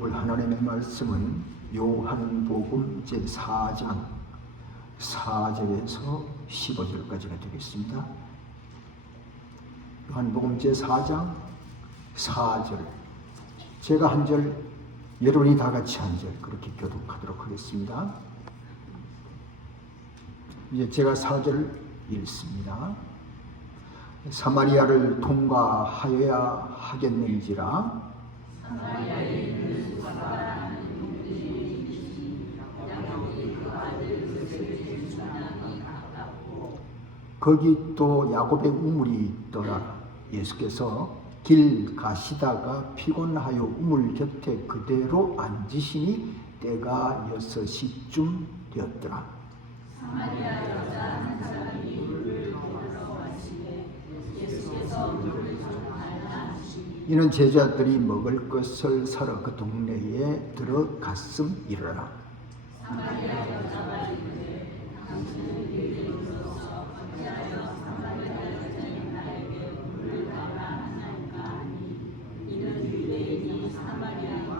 읽어볼 하나님의 말씀은 요한복음 제4장 4절에서 15절까지가 되겠습니다. 요한복음 제4장 4절, 제가 한 절, 여러분이 다 같이 한 절 그렇게 교독하도록 하겠습니다. 이제 제가 4절 읽습니다. 사마리아를 통과하여야 하겠는지라. 거기 또 야곱의 우물이 있더라. 예수께서 길 가시다가 피곤하여 우물 곁에 그대로 앉으시니 때가 6시쯤 되었더라. 사마리아 여자 한 사람이 물을 보러 가시되 예수께서 물을 좀 달라 하시니 이는 제자들이 먹을 것을 사러 그 동네에 들어갔음이러라. 사마리아 여자가 이르되 당신은 유대인으로서 어찌하여 사마리아 여자인 나에게 물을 달라 하나이까 하니 이는 유대인이 사마리아인과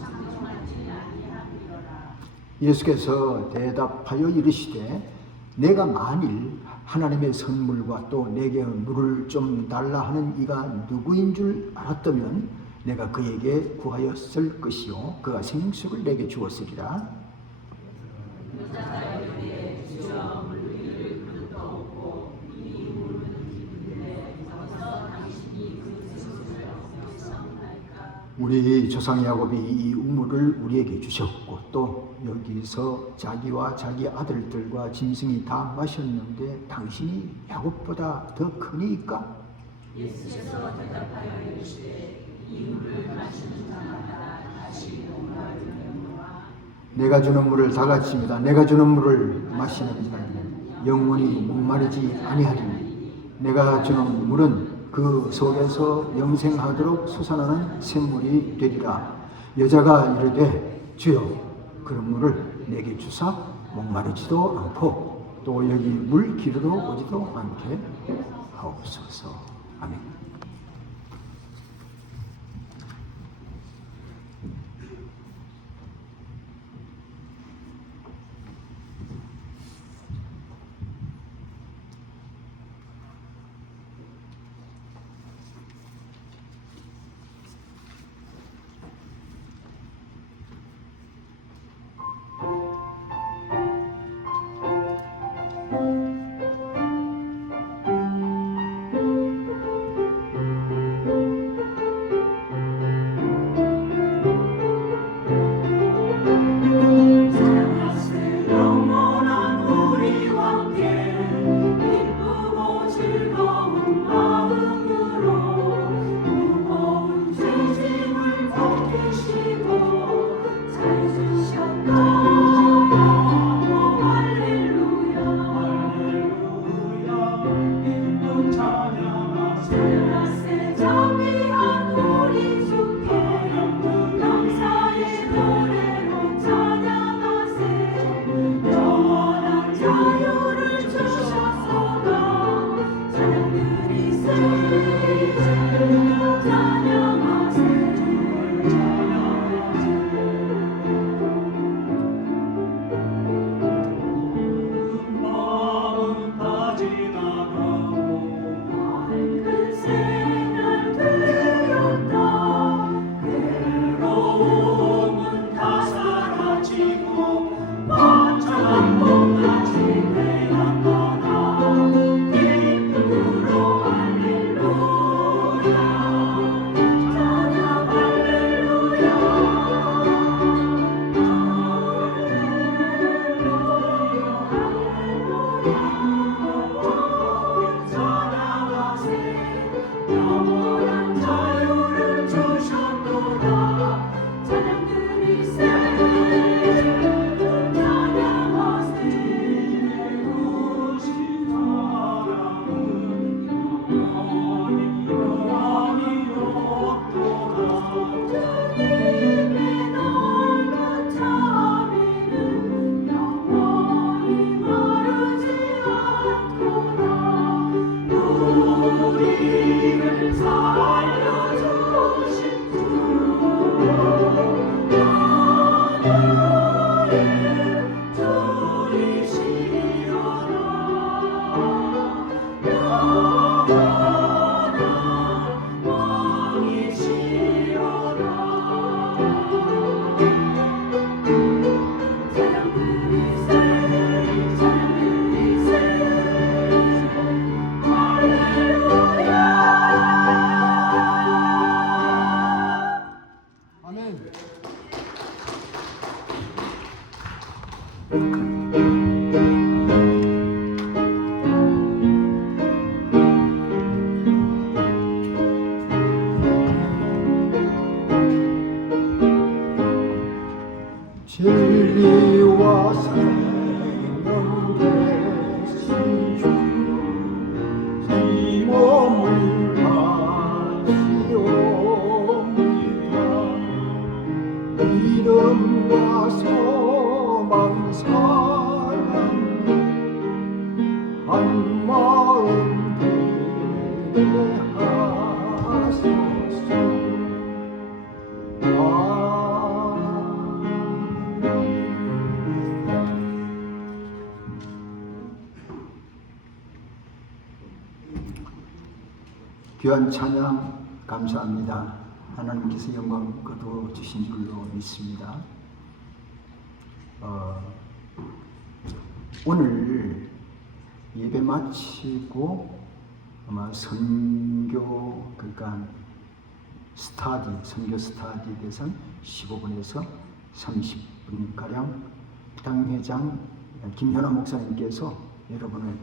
상종하지 아니함이로라. 예수께서 대답하여 이르시되 내가 만일 하나님의 선물과 또 내게 물을 좀 달라 하는 이가 누구인 줄 알았다면 내가 그에게 구하였을 것이요 그가 생수를 내게 주었으리라. 여자가 이르되 주여 물기를 그릇도 없고 이 물은 깊은데 어디서 당신이 그 생수를 얻으셨나이까. 우리 조상 야곱이 이 우물을 우리에게 주셨고 또 여기서 자기와 자기 아들들과 짐승이 다 마셨는데 당신이 야곱보다 더 크니까? 예수께서 대답하여 이르시되 이 물을 마시는 자마다 다시 목마를 메우노라. 내가 주는 물을 다 같이입니다. 내가 주는 물을 마시는 자는 영원히 목마르지 아니하리니 내가 주는 물은 그 속에서 영생하도록 솟아나는 샘물이 되리라. 여자가 이르되 주여 그런 물을 내게 주사 목마르지도 않고 또 여기 물 기르러 오지도 않게 하옵소서. 아멘. 귀한 찬양 감사합니다. 하나님께서 영광 거두어 주신 줄로 믿습니다. 오늘 예배 마치고 아마 선교, 그러니까 선교 스타디에 대해서는 15분에서 30분가량 당회장 김현아 목사님께서 여러분을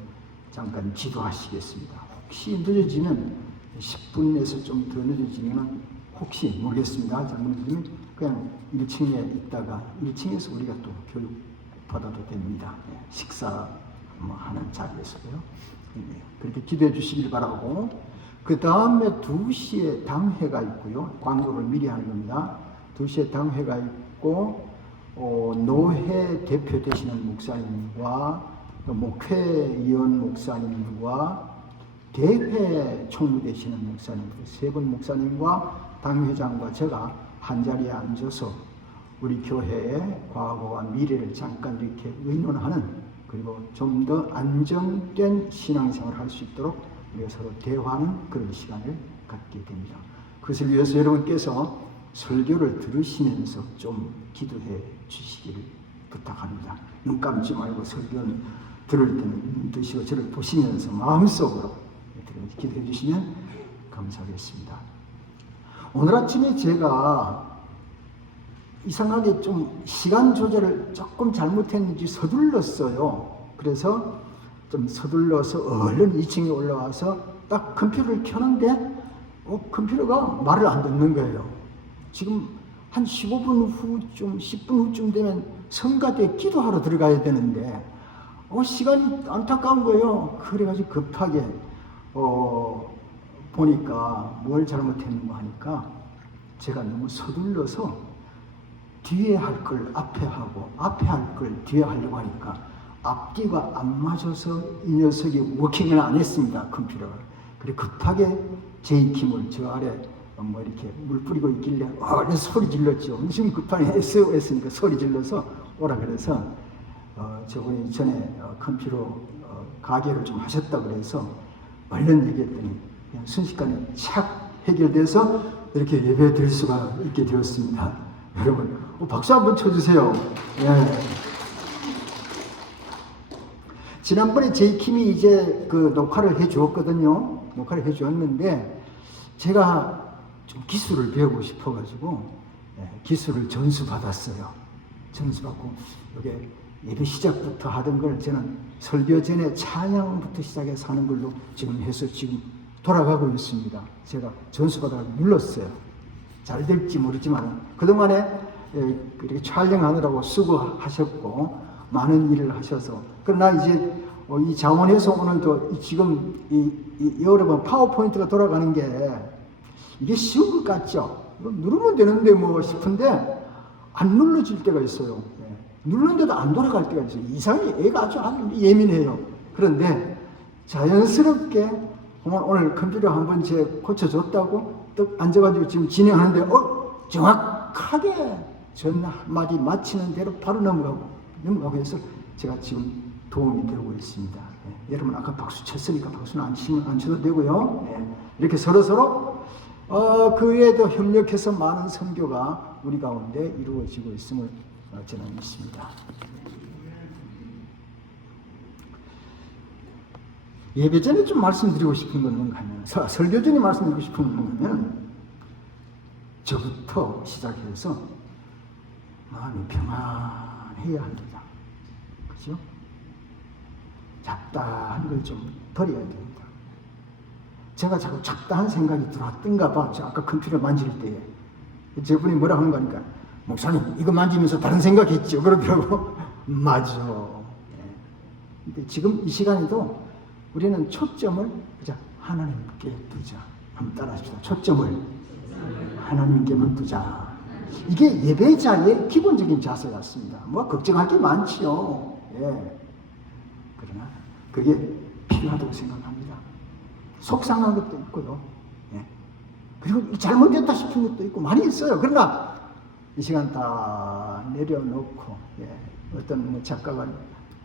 잠깐 기도하시겠습니다. 혹시 늦어지면 10분에서 좀 더 늦어지면 혹시 모르겠습니다. 장로님이 그냥 1층에 있다가 1층에서 우리가 또 교육 받아도 됩니다. 식사 하는 자리에서요. 그렇게 기도해 주시길 바라고, 그 다음에 2시에 당회가 있고요. 광고를 미리 하는 겁니다. 2시에 당회가 있고 노회 대표 되시는 목사님과 목회위원 목사님과 대회 총무 되시는 목사님들 3분 목사님과 당회장과 제가 한 자리에 앉아서 우리 교회의 과거와 미래를 잠깐 이렇게 의논하는, 그리고 좀 더 안정된 신앙생활을 할 수 있도록 우리가 서로 대화하는 그런 시간을 갖게 됩니다. 그것을 위해서 여러분께서 설교를 들으시면서 좀 기도해 주시기를 부탁합니다. 눈 감지 말고 설교는 들을 때는 눈 뜨시고 저를 보시면서 마음속으로 기도해 주시면 감사하겠습니다. 오늘 아침에 제가 이상하게 좀 시간 조절을 조금 잘못했는지 서둘렀어요. 그래서 좀 서둘러서 얼른 2층에 올라와서 딱 컴퓨터를 켜는데 컴퓨터가 말을 안 듣는 거예요. 지금 한 15분 후쯤, 10분 후쯤 되면 성가대에 기도하러 들어가야 되는데 시간이 안타까운 거예요. 그래가지고 급하게 보니까 뭘 잘못했는가 하니까 제가 너무 서둘러서 뒤에 할 걸 앞에 하고 앞에 할 걸 뒤에 하려고 하니까 앞뒤가 안 맞아서 이 녀석이 워킹을 안 했습니다. 컴퓨터가. 그래 급하게 제이킴을 저 아래 이렇게 물 뿌리고 있길래 얼른 소리 질렀죠. 지금 급하게 했으니까 소리 질러서 오라 그래서 저분이 전에 컴퓨터 가게를 좀 하셨다 그래서 얼른 얘기했더니 그냥 순식간에 착 해결돼서 이렇게 예배 드릴 수가 있게 되었습니다. 여러분 박수 한번 쳐주세요. 예. 지난번에 제이킴이 이제 그 녹화를 해주었거든요. 녹화를 해주었는데 제가 좀 기술을 배우고 싶어가지고 기술을 전수받았어요. 전수받고 여기 예배 시작부터 하던 걸 저는 설교 전에 찬양부터 시작해서 하는 걸로 지금 해서 지금 돌아가고 있습니다. 제가 전수받아 눌렀어요. 잘 될지 모르지만 그동안에 그렇게 촬영하느라고 수고하셨고 많은 일을 하셔서, 그러나 이제 이 자원에서 오늘도 지금 여러분 파워포인트가 돌아가는 게 이게 쉬운 것 같죠? 누르면 되는데 싶은데 안 눌러질 때가 있어요. 누르는데도 안 돌아갈 때가 있어요. 이상히 애가 아주 예민해요. 그런데 자연스럽게 오늘 컴퓨터 한번 제 고쳐줬다고 딱 앉아가지고 지금 진행하는데 정확하게 전 한마디 마치는 대로 바로 넘어가고 해서 제가 지금 도움이 되고 있습니다. 여러분 아까 박수 쳤으니까 박수는 안 쳐도 되고요. 이렇게 서로서로 그 외에도 협력해서 많은 선교가 우리 가운데 이루어지고 있음을 저는 믿습니다. 예배 전에 좀 말씀드리고 싶은 건 뭔가 하면, 설교 전에 말씀드리고 싶은 건 뭔가 하면, 저부터 시작해서 마음이 평안해야 합니다. 그죠? 잡다한 걸 좀 버려야 됩니다. 제가 자꾸 잡다한 생각이 들어왔던가 봐. 제가 아까 컴퓨터 만질 때에 저분이 뭐라 하는 거니까, 목사님 이거 만지면서 다른 생각했죠 그러더라고. 맞아. 근데 지금 이 시간에도 우리는 초점을 하나님께 두자. 한번 따라합시다. 초점을 하나님께만 두자. 이게 예배자의 기본적인 자세 같습니다. 걱정할 게 많지요. 그러나 그게 필요하다고 생각합니다. 속상한 것도 있고요. 그리고 잘못됐다 싶은 것도 있고 많이 있어요. 그러나 이 시간 다 내려놓고, 어떤 작가가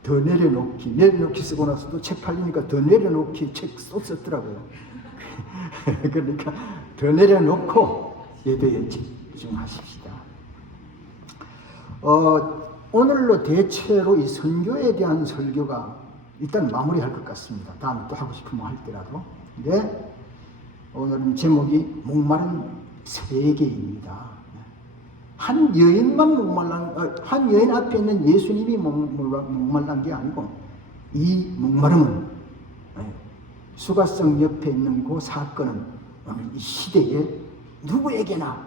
더 내려놓기 쓰고 나서 또 책 팔리니까 더 내려놓기 책 또 썼더라고요. 그러니까 더 내려놓고 예배에 집중하십시다. 오늘로 대체로 이 선교에 대한 설교가 일단 마무리할 것 같습니다. 다음에 또 하고 싶으면 할때라도. 근데 오늘은 제목이 목마른 세계입니다. 한 여인 앞에 있는 예수님이 목말란 게 아니고, 이 목마름은 수가성 옆에 있는 그 사건은 오늘 이 시대에 누구에게나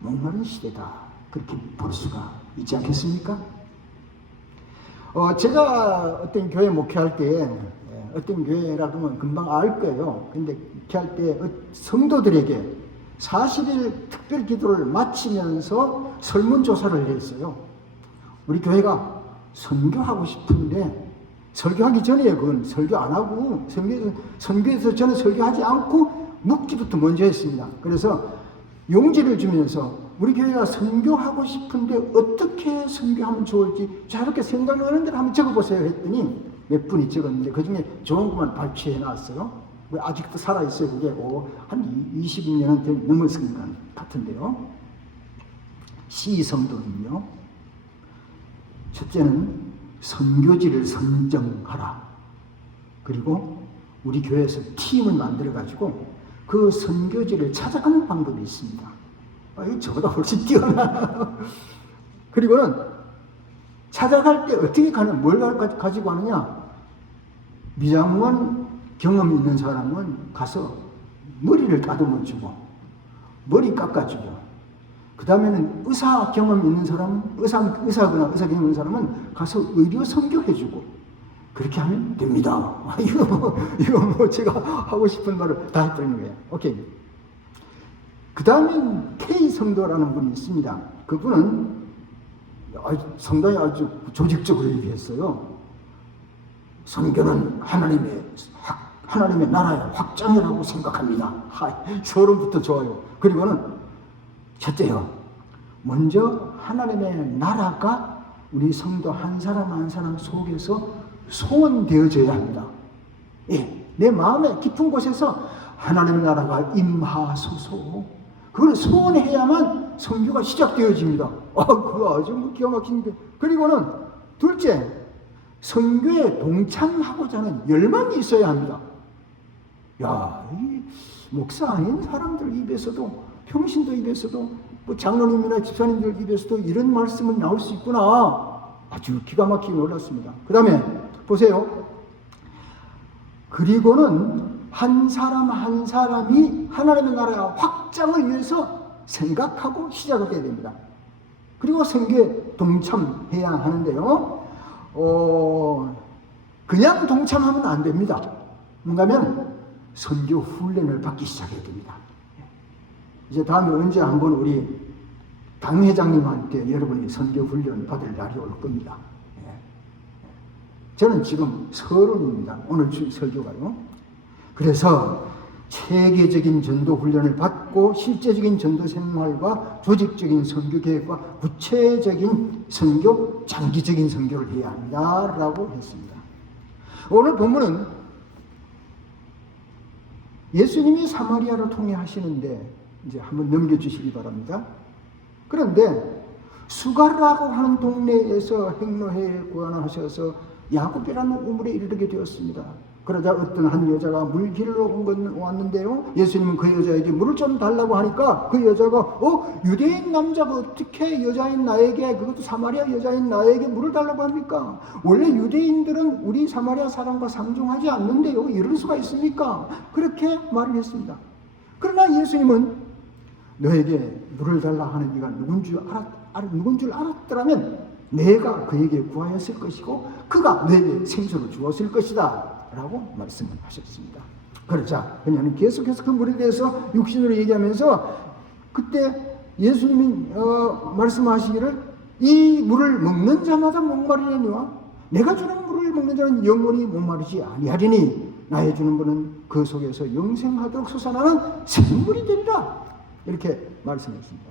목마른 시대다, 그렇게 볼 수가 있지 않겠습니까? 제가 어떤 교회 목회할 때, 어떤 교회라고 하면 금방 알 거예요. 근데 목회할 때 성도들에게 40일 특별 기도를 마치면서 설문조사를 했어요. 우리 교회가 선교하고 싶은데, 설교하기 전에 그건 설교 안 하고, 선교에서 저는 설교하지 않고 묵기부터 먼저 했습니다. 그래서 용지를 주면서 우리 교회가 선교하고 싶은데 어떻게 선교하면 좋을지 저렇게 생각나는 대로 한번 적어보세요 했더니 몇 분이 적었는데 그 중에 좋은 것만 발췌해 놨어요. 아직도 살아있어요. 그게 한 20년은 넘었을 것 같은데요. 시성도는요, 첫째는 선교지를 선정하라. 그리고 우리 교회에서 팀을 만들어가지고 그 선교지를 찾아가는 방법이 있습니다. 저보다 훨씬 뛰어나. 그리고는 찾아갈 때 어떻게 가는, 뭘 가지고 가느냐? 미장원 경험 있는 사람은 가서 머리를 다듬어 주고, 머리 깎아주고, 그 다음에는 의사 경험 있는 사람은, 의사거나 의사 경험 있는 사람은 가서 의료 선교해주고, 그렇게 하면 됩니다. 이거 제가 하고 싶은 말을 다 해드리는 거예요. 오케이. 그 다음엔 K 성도라는 분이 있습니다. 그분은 상당히 아주 조직적으로 얘기했어요. 선교는 하나님의 나라의 확장이라고 생각합니다. 서론부터 좋아요. 그리고는 첫째요, 먼저 하나님의 나라가 우리 성도 한 사람 한 사람 속에서 소원되어져야 합니다. 예, 내 마음의 깊은 곳에서 하나님의 나라가 임하소서, 그걸 소원해야만 선교가 시작되어집니다. 그거 아주 기가 막힌데. 그리고는 둘째, 선교에 동참하고자 하는 열망이 있어야 합니다. 이 목사 아닌 사람들 입에서도, 평신도 입에서도, 장로님이나 집사님들 입에서도 이런 말씀은 나올 수 있구나. 아주 기가 막히게 놀랐습니다. 그 다음에 보세요. 그리고는 한 사람 한 사람이 하나님의 나라의 확장을 위해서 생각하고 시작을 해야 됩니다. 그리고 선교에 동참해야 하는데요. 그냥 동참하면 안 됩니다. 뭔가면 선교 훈련을 받기 시작해야 됩니다. 이제 다음에 언제 한번 우리 당회장님한테 여러분이 선교 훈련 받을 날이 올 겁니다. 저는 지금 서론입니다. 오늘 설교가요. 그래서 체계적인 전도 훈련을 받고 실제적인 전도 생활과 조직적인 선교 계획과 구체적인 선교, 장기적인 선교를 해야 한다라고 했습니다. 오늘 본문은 예수님이 사마리아를 통해 하시는데 이제 한번 넘겨주시기 바랍니다. 그런데 수가라고 하는 동네에서 행로회에 고안하셔서 야곱이라는 우물에 이르게 되었습니다. 그러자 어떤 한 여자가 물길로 왔는데요. 예수님은 그 여자에게 물을 좀 달라고 하니까 그 여자가 유대인 남자가 어떻게 여자인 나에게, 그것도 사마리아 여자인 나에게 물을 달라고 합니까? 원래 유대인들은 우리 사마리아 사람과 상종하지 않는데요. 이럴 수가 있습니까? 그렇게 말을 했습니다. 그러나 예수님은 너에게 물을 달라 하는 이가 누군 줄 알았더라면 내가 그에게 구하였을 것이고 그가 너에게 생수를 주었을 것이다 라고 말씀을 하셨습니다. 그러자 그녀는 계속해서 그 물에 대해서 육신으로 얘기하면서 그때 예수님이 말씀하시기를 이 물을 먹는 자마다 목마르려니와 내가 주는 물을 먹는 자는 영원히 목마르지 아니하리니 나의 주는 분은 그 속에서 영생하도록 솟아나는 샘물이 되리라, 이렇게 말씀했습니다.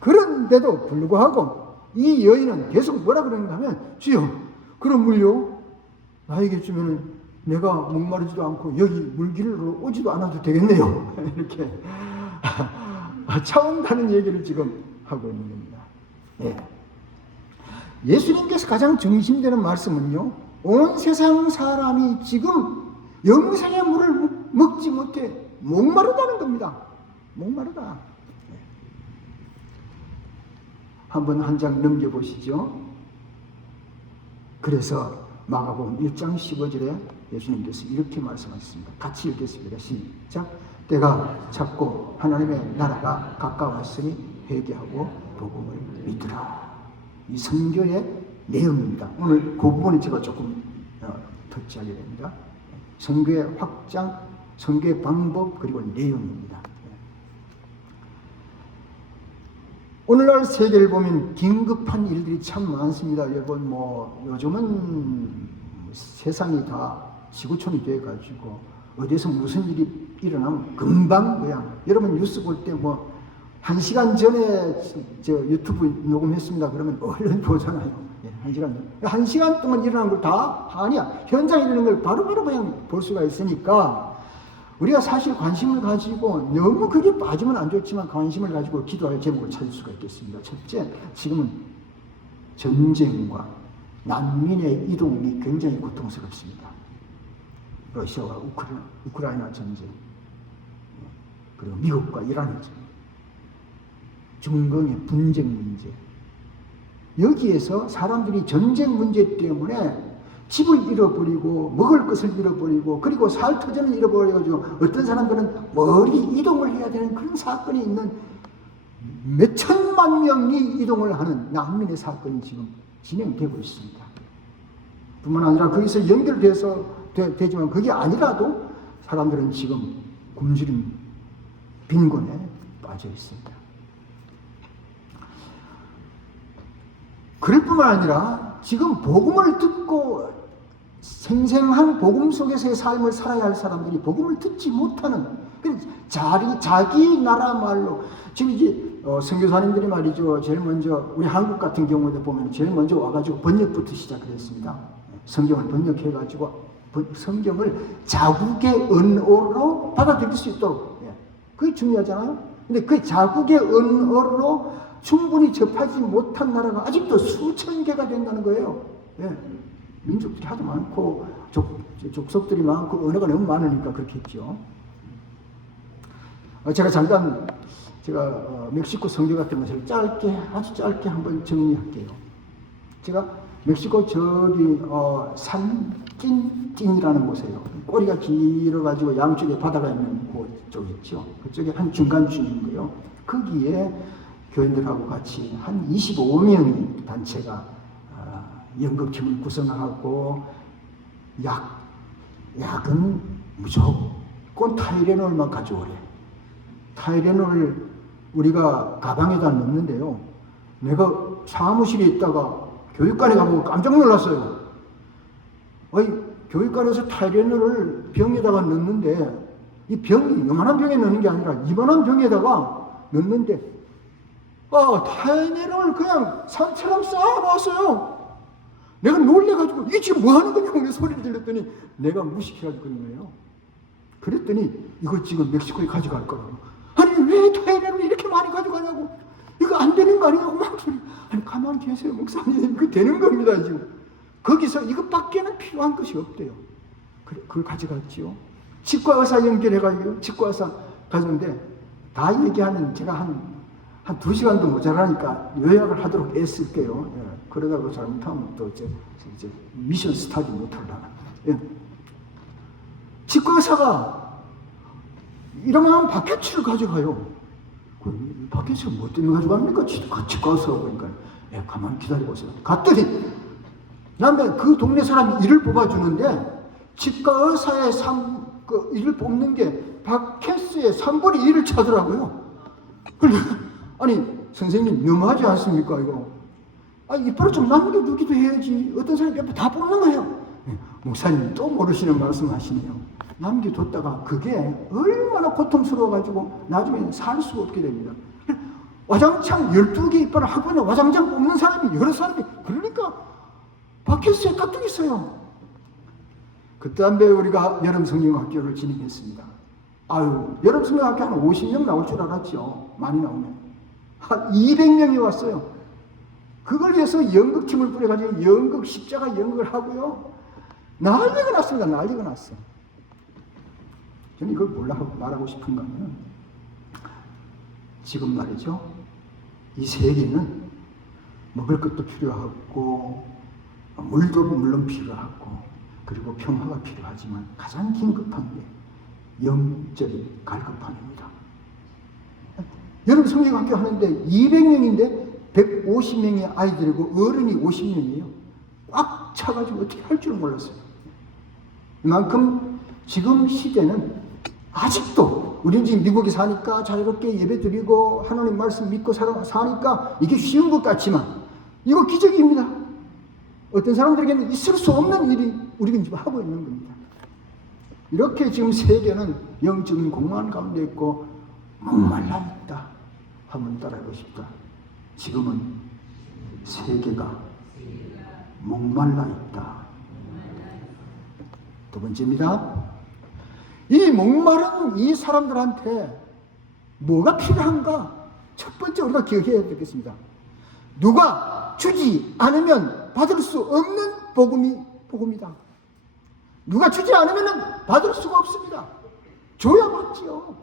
그런데도 불구하고 이 여인은 계속 뭐라 그러는가 하면 주여 그런 물요 나에게 주면 내가 목마르지도 않고 여기 물길로 오지도 않아도 되겠네요. 이렇게 차온다는 얘기를 지금 하고 있는 겁니다. 예. 예수님께서 가장 중심되는 말씀은요, 온 세상 사람이 지금 영생의 물을 먹지 못해 목마르다는 겁니다. 목마르다. 한번 한 장 넘겨보시죠. 그래서 마가복음 1장 15절에 예수님께서 이렇게 말씀하셨습니다. 같이 읽겠습니다. 시작. 때가 찼고 하나님의 나라가 가까웠으니 회개하고 복음을 믿으라. 이 선교의 내용입니다. 오늘 그 부분을 제가 조금 터치하게 됩니다. 선교의 확장, 선교의 방법, 그리고 내용입니다. 오늘날 세계를 보면 긴급한 일들이 참 많습니다. 여러분, 요즘은 세상이 다 지구촌이 돼가지고 어디서 무슨 일이 일어나면 금방 여러분 뉴스 볼 때 1시간 전에 저 유튜브 녹음했습니다. 그러면 얼른 보잖아요. 1시간 동안 일어난 걸 다 아니야. 현장에 일어나는 걸 바로바로 그냥 볼 수가 있으니까 우리가 사실 관심을 가지고 너무 그게 빠지면 안 좋지만 관심을 가지고 기도할 제목을 찾을 수가 있겠습니다. 첫째, 지금은 전쟁과 난민의 이동이 굉장히 고통스럽습니다. 러시아와 우크라이나 전쟁, 그리고 미국과 이란 전쟁, 중동의 분쟁 문제. 여기에서 사람들이 전쟁 문제 때문에 집을 잃어버리고 먹을 것을 잃어버리고 그리고 살 터전을 잃어버려가지고 어떤 사람들은 멀리 이동을 해야 되는 그런 사건이 있는 몇 천만 명이 이동을 하는 난민의 사건이 지금 진행되고 있습니다. 뿐만 아니라 거기서 연결돼서 되지만 그게 아니라도 사람들은 지금 굶주림 빈곤에 빠져 있습니다. 그럴 뿐만 아니라 지금 복음을 듣고 생생한 복음 속에서의 삶을 살아야 할 사람들이 복음을 듣지 못하는 자기 나라 말로 지금 이제 선교사님들이 말이죠. 제일 먼저 우리 한국 같은 경우에 보면 제일 먼저 와가지고 번역부터 시작을 했습니다. 성경을 번역해가지고 성경을 자국의 언어로 받아들일 수 있도록. 그게 중요하잖아요. 근데 그 자국의 언어로 충분히 접하지 못한 나라가 아직도 수천 개가 된다는 거예요. 민족들이 하도 많고 족속들이 많고 언어가 너무 많으니까 그렇겠죠. 제가 잠깐 멕시코 선교 갔던 것을 아주 짧게 한번 정리할게요. 제가 멕시코 저기 산찐이라는 곳이에요. 꼬리가 길어가지고 양쪽에 바다가 있는 그쪽 있죠. 그쪽에 한 중간쯤인 거예요. 거기에 교인들하고 같이 한 25명의 단체가 연극팀을 구성하고 약은 무조건 타이레놀만 가져오래. 타이레놀을 우리가 가방에다 넣는데요. 내가 사무실에 있다가 교육관에 가보고 깜짝 놀랐어요. 교육관에서 타이레놀을 병에다가 넣는데 이 병이 요만한 병에 넣는 게 아니라 이만한 병에다가 넣는데 타이레놀을 그냥 산처럼 쌓아놓았어요. 내가 놀래가지고 이게 지금 뭐 하는 거냐고 소리를 들렸더니 내가 무식해가지고 그런 거예요. 그랬더니 이거 지금 멕시코에 가져갈 거라고. 아니 왜 타이레놀을 이렇게 많이 가져가냐고. 이거 안 되는 거 아니냐고 막 소리. 아니 가만히 계세요 목사님. 이거 되는 겁니다 지금. 거기서 이것밖에는 필요한 것이 없대요. 그걸 가져갔지요. 치과 의사 연결해가지고 치과 의사 가져오는데 다 얘기하면 제가 한 2시간도 모자라니까 요약을 하도록 애쓸게요. 그러다가 잘못하면 또 이제 미션 스타디 못하려나. 치과 의사가 이러면 바켓치를 가져가요. 바켓치를 뭐 때문에 가져갑니까? 치과 의사가 보니까 가만히 기다려보세요. 갔더니 그다음에 그 동네 사람이 일을 뽑아주는데 치과 의사의 일을 뽑는 게 바켓스의 3분의 1을 차더라고요. 아니 선생님 너무하지 않습니까 이거? 이빨을 좀 남겨두기도 해야지. 어떤 사람이 옆에 다 뽑는 거예요. 목사님 또 모르시는 말씀 하시네요. 남겨뒀다가 그게 얼마나 고통스러워가지고 나중에 살 수가 없게 됩니다. 와장창 12개 이빨을 한꺼번에 와장창 뽑는 사람이 여러 사람이 그러니까 바켓스에 가뜩 있어요. 그 다음에 우리가 여름 성경학교를 진행했습니다. 아유, 여름 성경학교 한 50명 나올 줄 알았죠. 많이 나오면. 한 200명이 왔어요. 그걸 위해서 연극팀을 꾸려가지고 연극, 십자가 연극을 하고요. 난리가 났습니다. 난리가 났어. 저는 이걸 말하고 싶은가 하면, 지금 말이죠. 이 세계는 먹을 것도 필요하고, 물도 물론 필요하고, 그리고 평화가 필요하지만 가장 긴급한 게 영적인 갈급함입니다. 여러분 성경학교 하는데 200명인데 150명의 아이들이고 어른이 50명이에요. 꽉 차가지고 어떻게 할 줄 몰랐어요. 이만큼 지금 시대는 아직도 우리는 지금 미국에 사니까 자유롭게 예배 드리고 하나님 말씀 믿고 사니까 이게 쉬운 것 같지만 이거 기적입니다. 어떤 사람들에게는 있을 수 없는 일이 우리가 지금 하고 있는 겁니다. 이렇게 지금 세계는 영적인 공허한 가운데 있고 목말라 있다. 한번 따라해보고 싶다. 지금은 세계가 목말라 있다. 두 번째입니다. 이 목마른 이 사람들한테 뭐가 필요한가? 첫 번째 우리가 기억해야 되겠습니다. 누가 주지 않으면 받을 수 없는 복음이다. 누가 주지 않으면 받을 수가 없습니다. 줘야 받지요.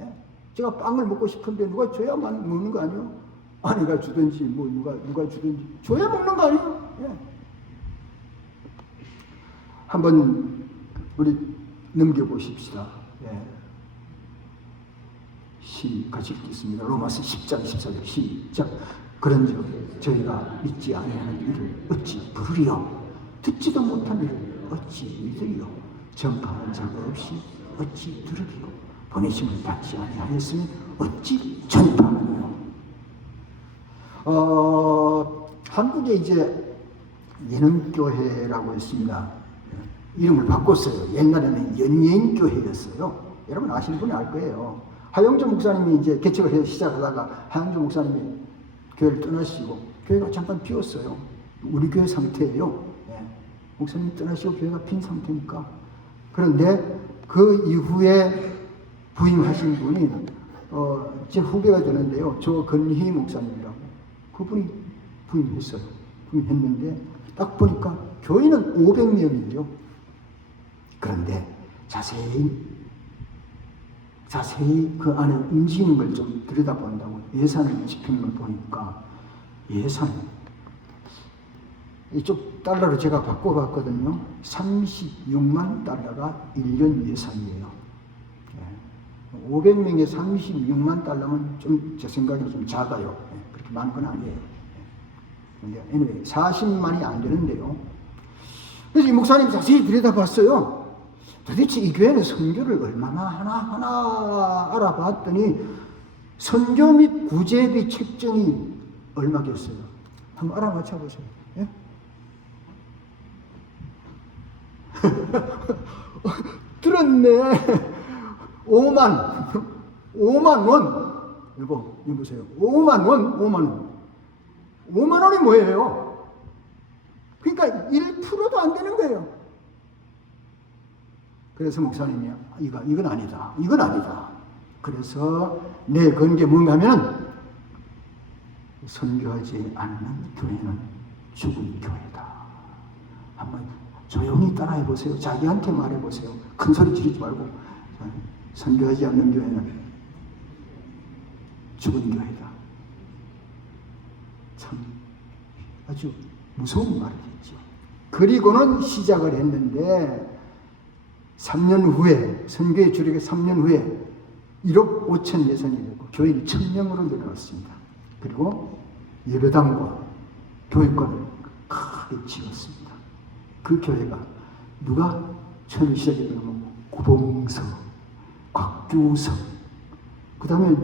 예. 제가 빵을 먹고 싶은데 누가 줘야만 먹는 거 아니에요? 아내가 주든지 뭐 누가 주든지 줘야 먹는 거 아니에요? 예. 한번 우리 넘겨보십시다. 예. 같이 읽겠습니다. 로마서 10장 14절 시작. 그런즉 저희가 믿지 아니하는 일을 어찌 부르리요? 듣지도 못한 일을 어찌 믿으리요? 전파하는 자가 없이 어찌 들으리요? 보내심을 받지 아니하였으면 어찌 전파하리요? 한국에 이제 예능교회라고 있습니다. 이름을 바꿨어요. 옛날에는 연예인교회였어요. 여러분 아시는 분이 알 거예요. 하영조 목사님이 이제 개척을 해서 시작하다가 하영조 목사님이 교회를 떠나시고 교회가 잠깐 비었어요. 우리 교회 상태예요. 네. 목사님이 떠나시고 교회가 빈 상태니까. 그런데 그 이후에 부임하신 분이 제 후배가 되는데요. 조건희 목사님이라고. 그분이 부임했어요. 부임했는데 딱 보니까 교인은 500명이에요. 그런데 자세히 그 안에 움직이는 걸 좀 들여다본다고 예산을 집히는 걸 보니까 예산 이쪽 달러로 제가 바꿔봤거든요. 36만 달러가 1년 예산이에요. 500명에 36만 달러면 좀 제 생각에 좀 작아요. 그렇게 많은 건 아니에요. 근데 anyway, 40만이 안 되는데요. 그래서 이 목사님 자세히 들여다봤어요. 도대체 이 교회는 선교를 얼마나 하나 알아봤더니 선교 및 구제비 책정이 얼마겠어요? 한번 알아맞혀 보세요. 예? 들었네. 5만 원. 여보세요. 5만 원. 5만 원이 뭐예요? 그러니까 1%도 안 되는 거예요. 그래서 목사님이 이건 아니다. 그래서 내 건 게 뭔가 하면 선교하지 않는 교회는 죽은 교회다. 한번 조용히 따라해 보세요. 자기한테 말해 보세요. 큰 소리 지르지 말고. 선교하지 않는 교회는 죽은 교회다. 참 아주 무서운 말이겠죠. 그리고는 시작을 했는데 3년 후에 선교의 주력의 3년 후에 1억 5천 예산이 되고 교인이 1,000명으로 늘어났습니다. 그리고 예배당과 교육관을 크게 지었습니다. 그 교회가 누가 처음 시작했냐면 구봉서, 곽주성, 그 다음에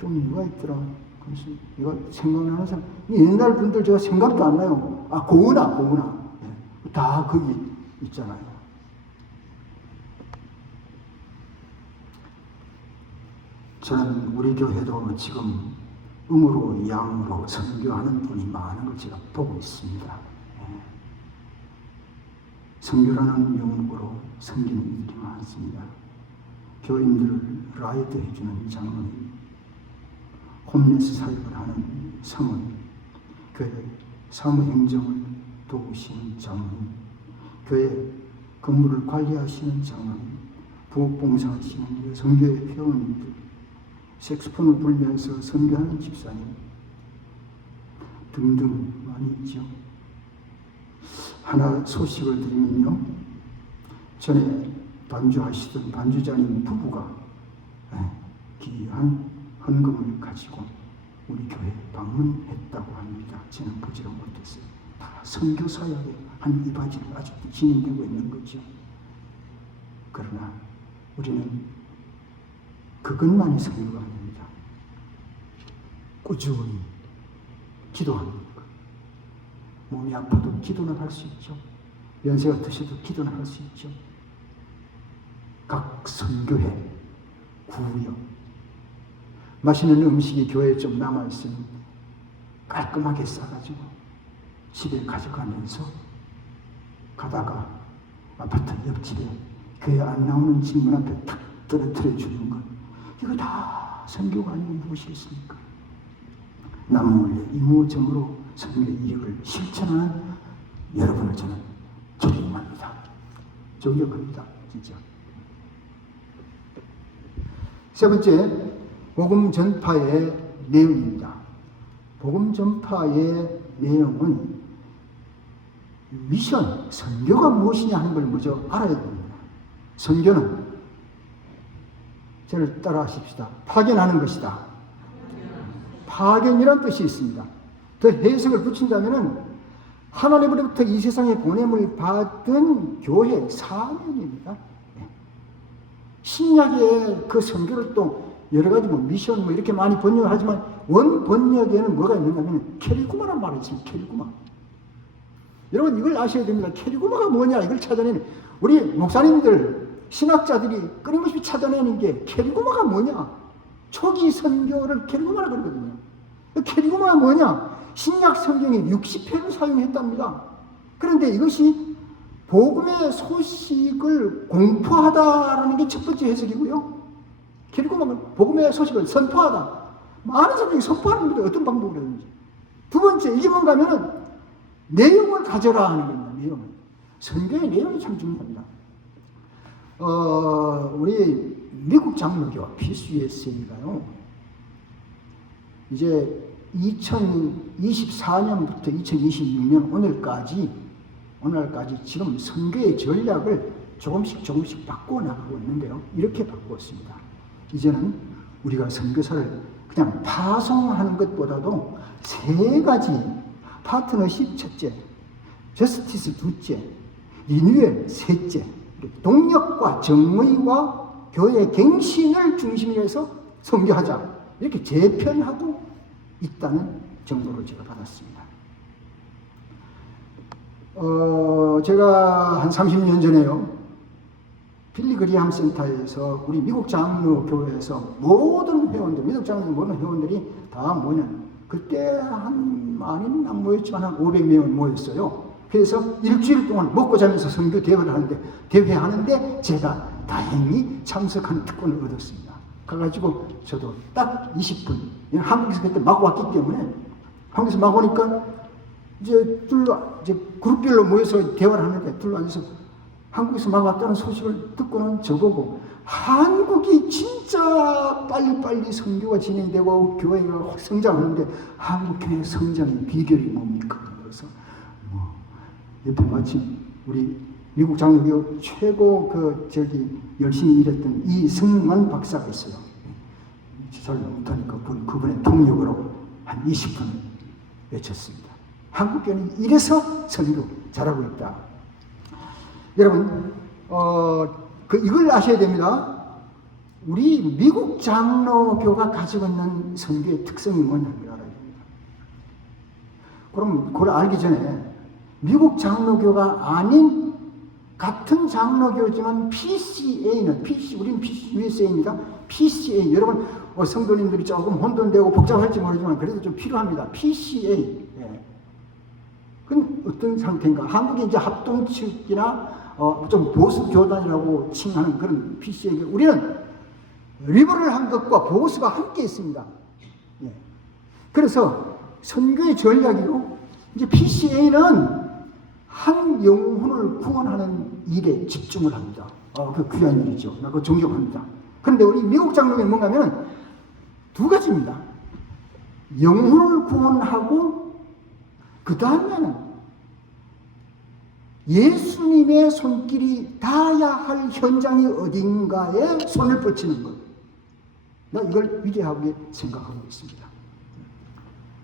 좀 누가 있더라. 그래서 이거 생각나는 사람, 옛날 분들 제가 생각도 안 나요. 고은아. 네. 다 거기 있잖아요. 저는 우리 교회도 지금 음으로 양으로 선교하는 분이 많은 걸 제가 보고 있습니다. 선교라는 명목으로 섬기는 일이 많습니다. 교인들을 라이트 해주는 장로님, 홈리스 사역을 하는 사모님, 교회 사무행정을 도우시는 장로님, 교회 건물을 관리하시는 장로님, 부엌봉사하시는 선교회 회원님들, 색소폰을 불면서 선교하는 집사님 등등 많이 있죠. 하나 소식을 드리면요, 전에 반주하시던 반주자님 부부가 귀한 헌금을 가지고 우리 교회에 방문했다고 합니다. 저는 보지를 못했어요. 다 선교사역의 한 이바지를 아직도 진행되고 있는 거죠. 그러나 우리는 그것만이 선교가 아닙니다. 꾸준히 기도하는 것. 몸이 아파도 기도는 할 수 있죠. 연세가 드셔도 기도는 할 수 있죠. 각 선교회, 구역, 맛있는 음식이 교회에 좀 남아있으면 깔끔하게 싸가지고 집에 가져가면서 가다가 아파트 옆집에 교회 안 나오는 집 문 앞에 탁 떨어뜨려 주는 것, 이거 다 선교가 아니면 무엇이겠습니까? 남몰래 이모저모로 선교의 이익을 실천하는 여러분을 저는 존경합니다. 존경합니다. 진짜. 세 번째, 복음 전파의 내용입니다. 복음 전파의 내용은 미션, 선교가 무엇이냐 하는 걸 먼저 알아야 됩니다. 선교는, 저를 따라 하십시다. 파견하는 것이다. 파견이란 뜻이 있습니다. 더 해석을 붙인다면 하나님으로부터 이 세상에 보냄을 받은 교회 사명입니다. 신약의 그 선교를 또 여러 가지 미션 이렇게 많이 번역을 하지만 원 번역에는 뭐가 있는가 하면 캐리구마란 말이 있습니다. 캐리구마. 여러분 이걸 아셔야 됩니다. 캐리구마가 뭐냐 이걸 찾아내는, 우리 목사님들 신학자들이 끊임없이 찾아내는 게 캐리구마가 뭐냐, 초기 선교를 캐리구마라고 그러거든요. 캐리구마가 뭐냐, 신약 성경에 60회를 사용했답니다. 그런데 이것이 복음의 소식을 공포하다라는 게 첫 번째 해석이고요. 캐리구마는 복음의 소식을 선포하다. 많은 사람들이 선포하는 건데 어떤 방법으로 하는지. 두 번째, 이게 뭔가 하면은 내용을 가져라 하는 겁니다. 내용을. 선교의 내용이 참 중요합니다. 우리 미국 장로교 PCUSA가요, 이제 2024년부터 2026년 오늘까지 지금 선교의 전략을 조금씩 바꿔 나가고 있는데요. 이렇게 바꾸었습니다. 이제는 우리가 선교사를 그냥 파송하는 것보다도 세 가지, 파트너십 첫째, 저스티스 둘째, 리뉴얼 셋째, 동력과 정의와 교회의 갱신을 중심으로 해서 선교하자, 이렇게 재편하고 있다는 정보를 제가 받았습니다. 제가 한 30년 전에요, 빌리그리함 센터에서 우리 미국 장로교회에서 모든 회원들, 미국 장로 모든 회원들이 다 모이는, 그때 많이는 안 모였지만 한 500명은 모였어요. 그래서 일주일 동안 먹고 자면서 선교 대회하는데 제가 다행히 참석하는 특권을 얻었습니다. 가가지고 저도 딱 20분, 한국에서 그때 막 왔기 때문에, 한국에서 막 오니까 이제 그룹별로 모여서 대화를 하는데 둘러앉아서 한국에서 막 왔다는 소식을 듣고는 저보고, 한국이 진짜 빨리빨리 선교가 진행되고 교회가 성장하는데 한국 교회 성장의 비결이 뭡니까? 그래서 옆에 마침 우리 미국 장로교 최고 열심히 일했던 이승만 박사가 있어요. 잘 못하니까 그분의 통역으로 한 20분 외쳤습니다. 한국 교회는 이래서 선교 잘하고 있다. 여러분, 이걸 아셔야 됩니다. 우리 미국 장로교가 가지고 있는 선교의 특성이 뭐냐를 알아야 됩니다. 그럼 그걸 알기 전에 미국 장로교가 아닌 같은 장로교지만 PCA는, 우리는 PCUSA입니다. PCA, 여러분 성도님들이 조금 혼돈되고 복잡할지 모르지만 그래도 좀 필요합니다. PCA. 그럼 어떤 상태인가? 한국의 이제 합동 측이나 좀 보수 교단이라고 칭하는 그런 PC에게 우리는 리버럴한 것과 보수가 함께 있습니다. 예. 그래서 선교의 전략이요. 이제 PCA는 한 영혼을 구원하는 일에 집중을 합니다. 그 귀한 일이죠. 나 그거 존경합니다. 그런데 우리 미국 장로교는 뭔가 하면 두 가지입니다. 영혼을 구원하고 그 다음에는 예수님의 손길이 닿아야 할 현장이 어딘가에 손을 뻗치는 것. 나 이걸 위대하게 생각하고 있습니다.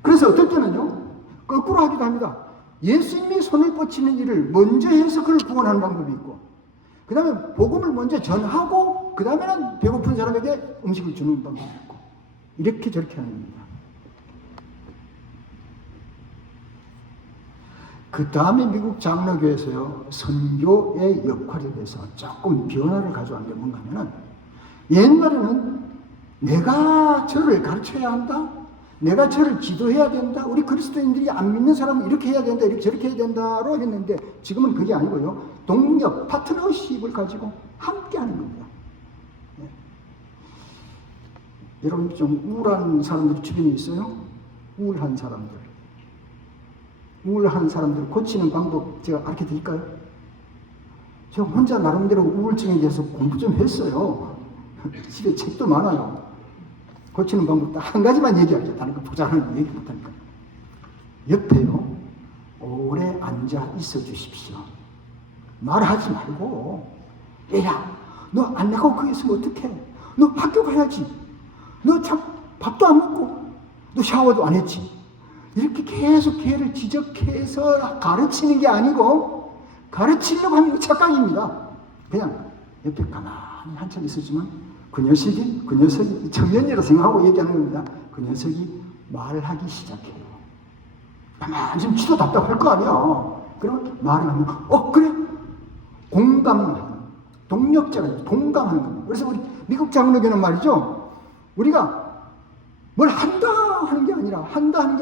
그래서 어떨 때는요, 거꾸로 하기도 합니다. 예수님이 손을 뻗치는 일을 먼저 해서 그를 구원하는 방법이 있고, 그 다음에 복음을 먼저 전하고, 그 다음에는 배고픈 사람에게 음식을 주는 방법이 있고, 이렇게 저렇게 하는 겁니다. 그 다음에 미국 장로교에서요, 선교의 역할에 대해서 조금 변화를 가져온 게 뭔가 하면은, 옛날에는 내가 저를 가르쳐야 한다? 내가 저를 기도해야 된다? 우리 그리스도인들이 안 믿는 사람은 이렇게 해야 된다, 이렇게 저렇게 해야 된다로 했는데, 지금은 그게 아니고요, 동력, 파트너십을 가지고 함께 하는 겁니다. 네. 여러분 좀 우울한 사람들 주변에 있어요? 우울한 사람들. 우울한 사람들을 고치는 방법 제가 가르쳐 드릴까요? 제가 혼자 나름대로 우울증에 대해서 공부 좀 했어요. 집에 책도 많아요. 고치는 방법 딱 한 가지만 얘기할게요. 다른 거 보자는 얘기 못하니까. 옆에요, 오래 앉아 있어 주십시오. 말하지 말고, 얘야, 너 안 나가고 거기 있으면 어떡해? 너 학교 가야지. 너 참 밥도 안 먹고, 너 샤워도 안 했지. 이렇게 계속 걔를 지적해서 가르치는 게 아니고, 가르치려고 하는 게 착각입니다. 그냥 옆에 가만히 한참 있었지만 그 녀석이 청년이라 생각하고 얘기하는 겁니다. 그 녀석이 말하기 시작해요. 가만히 좀 지도 답답할 거 아니야. 그러면 말을 하면 그래? 공감하는, 동력자가 공감하는 겁니다. 그래서 우리 미국 장로교는 말이죠, 우리가 뭘 한다 하는 게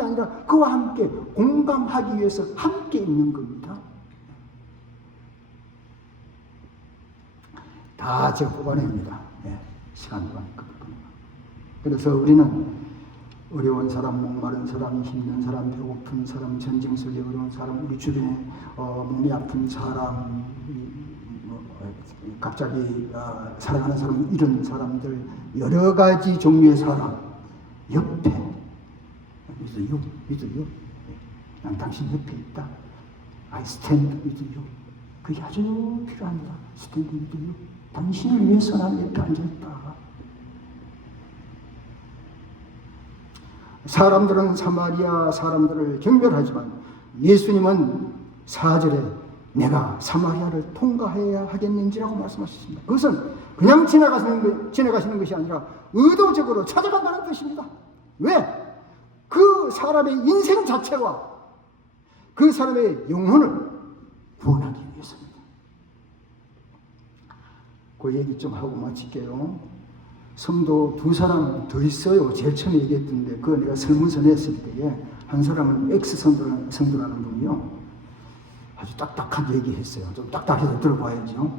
아니라 그와 함께 공감하기 위해서 함께 있는 겁니다. 다 제가 뽑아냅니다. 네, 시간이 많으니까. 그래서 우리는 어려운 사람, 목마른 사람, 힘든 사람, 배고픈 사람, 전쟁 속에 어려운 사람, 우리 주변에 몸이 아픈 사람, 갑자기 사랑하는 사람, 이런 사람들, 여러 가지 종류의 사람 옆에 믿어요. 난 당신 옆에 있다. I stand with you. 그게 아주 필요합니다. stand with you. 당신을 위해서 난 옆에 앉아있다. 사람들은 사마리아 사람들을 경멸하지만 예수님은 4절에 내가 사마리아를 통과해야 하겠는지라고 말씀하셨습니다. 그것은 그냥 지나가시는 것이 아니라 의도적으로 찾아간다는 뜻입니다. 왜? 그 사람의 인생 자체와 그 사람의 영혼을 구원하기 위해서입니다. 그 얘기 좀 하고 마칠게요. 성도 2사람 더 있어요. 제일 처음에 얘기했던데 그거 내가 설문서 냈을 때에 한 사람은 X 성도라는 분이요, 아주 딱딱하게 얘기했어요. 좀 딱딱해서 들어봐야죠.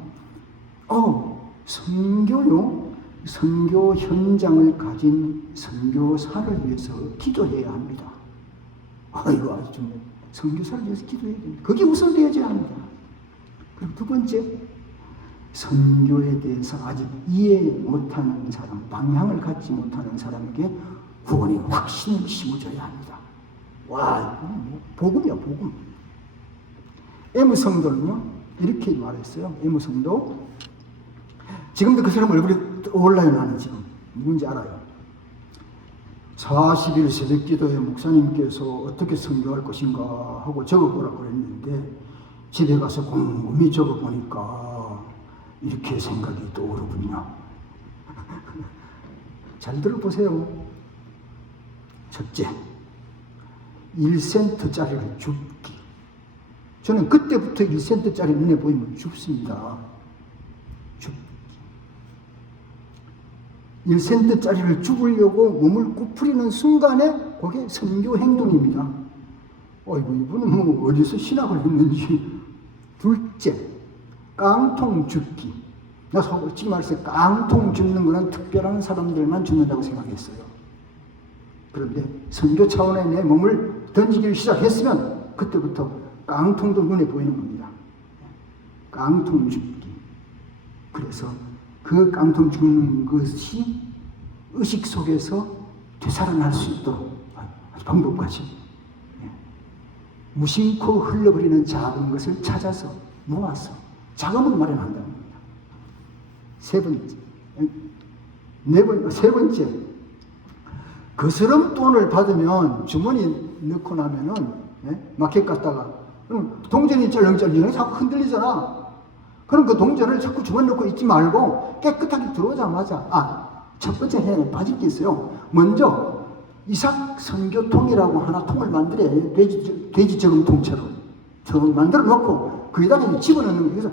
선교요, 선교 현장을 가진 선교사를 위해서 기도해야 합니다. 이거 아주 좀 선교사를 위해서 기도해야 됩니다. 그게 우선되어야 합니다. 그리고 두 번째, 선교에 대해서 아직 이해 못하는 사람, 방향을 갖지 못하는 사람에게 구원의 확신을 심어줘야 합니다. 와, 복음이야, 복음. M 성도는요, 이렇게 말했어요. M 성도. 지금도 그 사람 얼굴이 떠올라요, 나는 지금. 누군지 알아요. 40일 새벽 기도에 목사님께서 어떻게 선교할 것인가 하고 적어보라고 그랬는데, 집에 가서 곰곰이 적어보니까 이렇게 생각이 떠오르군요. 잘 들어보세요. 첫째, 1센트짜리를 줍기. 저는 그때부터 1센트짜리 눈에 보이면 줍습니다. 줍기. 1센트짜리를 줍으려고 몸을 구부리는 순간에 그게 선교 행동입니다. 어이구, 이분은 뭐 어디서 신학을 했는지. 둘째, 깡통 죽기. 나 솔직히 말해서 깡통 죽는 거는 특별한 사람들만 죽는다고 생각했어요. 그런데 선교 차원의 내 몸을 던지기를 시작했으면 그때부터 깡통도 눈에 보이는 겁니다. 깡통 죽기. 그래서 그 깡통 죽는 것이 의식 속에서 되살아날 수 있도록 방법까지, 무심코 흘러버리는 작은 것을 찾아서 모아서 자금을 마련한다는 겁니다. 세 번째, 거스름 돈을 받으면 주머니 넣고 나면은, 마켓 갔다가 동전이 쩔렁쩔렁 자꾸 흔들리잖아. 그럼 그 동전을 자꾸 주머니 넣고 있지 말고 깨끗하게 들어오자마자, 첫 번째 해야 빠질 게 있어요. 먼저 이삭 선교통이라고 하나 통을 만들어야 돼지 저금통처럼 만들어 놓고 거기다가 집어넣는 거예요. 그래서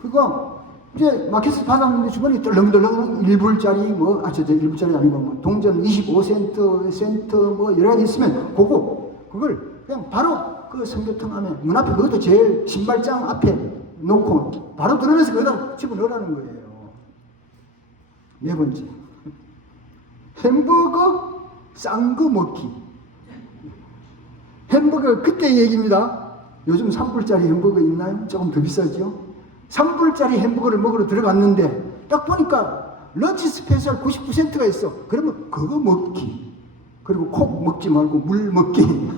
그거 이제 마켓에서 받았는데 주머니 떨렁떨렁 1불짜리 1불짜리 아니고 뭐 동전 25센트 센트 뭐 여러 가지 있으면 그걸 그냥 바로 그 선교통 안에 문 앞에, 그것도 제일 신발장 앞에 놓고 바로 들어내서 거기다 집어넣으라는 거예요. 네 번째, 햄버거 싼 거 먹기. 햄버거 그때 얘기입니다. 요즘 3불짜리 햄버거 있나요? 조금 더 비싸죠? 3불짜리 햄버거를 먹으러 들어갔는데 딱 보니까 런치 스페셜 99센트가 있어. 그러면 그거 먹기. 그리고 콕 먹지 말고 물 먹기.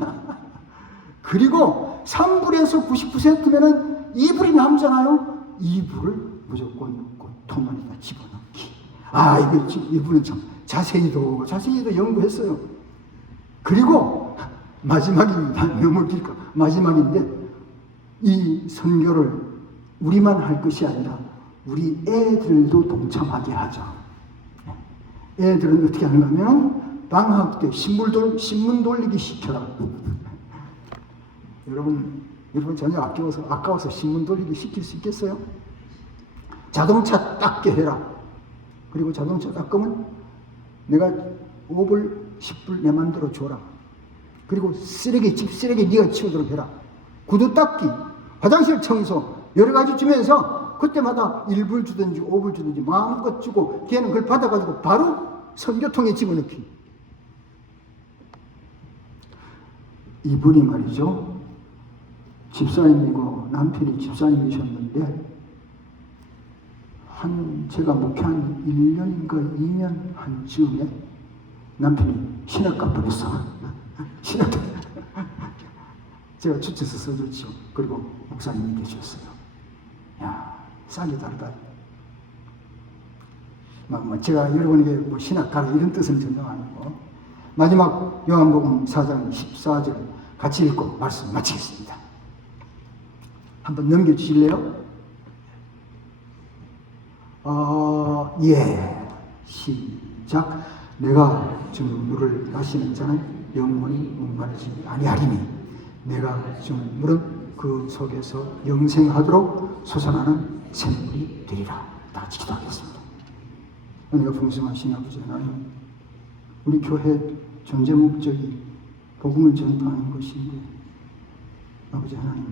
그리고 3불에서 99센트면은 2불이 남잖아요. 2불을 무조건 넣고 통 안에다 집어넣기. 이분은 참 자세히도 연구했어요. 그리고 마지막입니다. 너무 길까? 마지막인데, 이 선교를 우리만 할 것이 아니라 우리 애들도 동참하게 하자. 애들은 어떻게 하는가 하면 방학 때 신문 돌리기 시켜라. 여러분 전혀 아까워서 신문 돌리기 시킬 수 있겠어요? 자동차 닦게 해라. 그리고 자동차 닦으면 내가 5불, 10불 내 맘대로 줘라. 그리고 집 쓰레기 네가 치우도록 해라. 구두 닦기, 화장실 청소 여러 가지 주면서 그때마다 1불 주든지 5불 주든지 마음껏 주고 걔는 그걸 받아가지고 바로 선교통에 집어넣기. 이분이 말이죠, 집사님이고 남편이 집사님이셨는데 제가 목회한 1년인가 2년 한 즈음에 남편이 신학 갈 뻔했어. 신학 제가 주체서 써줬죠. 그리고 목사님이 계셨어요. 야, 싹이 다르다. 제가 여러분에게 뭐 신학 가라 이런 뜻은 전혀 아니고, 마지막 요한복음 4장 14절 같이 읽고 말씀 마치겠습니다. 한번 넘겨주실래요? 시작. 내가 지금 물을 마시는 자는 영원히 목마르지 아니하리니 내가 지금 물은 그 속에서 영생하도록 솟아나는 샘물이 되리라. 다 같이 기도하겠습니다. 은혜가 풍성하신 아버지 하나님, 우리 교회 존재 목적이 복음을 전파하는 것인데, 아버지 하나님,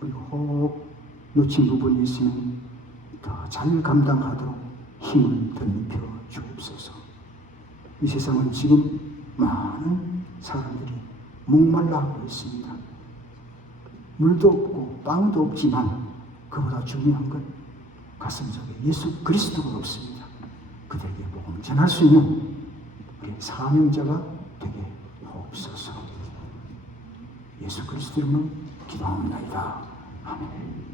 우리 혹 놓친 부분이 있으면 더 잘 감당하도록 힘을 덧입혀 주옵소서. 이 세상은 지금 많은 사람들이 목말라하고 있습니다. 물도 없고 빵도 없지만 그보다 중요한 건 가슴속에 예수 그리스도가 없습니다. 그들에게 복음 전할 수 있는 우리 사명자가 되게 하옵소서. 예수 그리스도 이름으로 기도합니다. 아멘.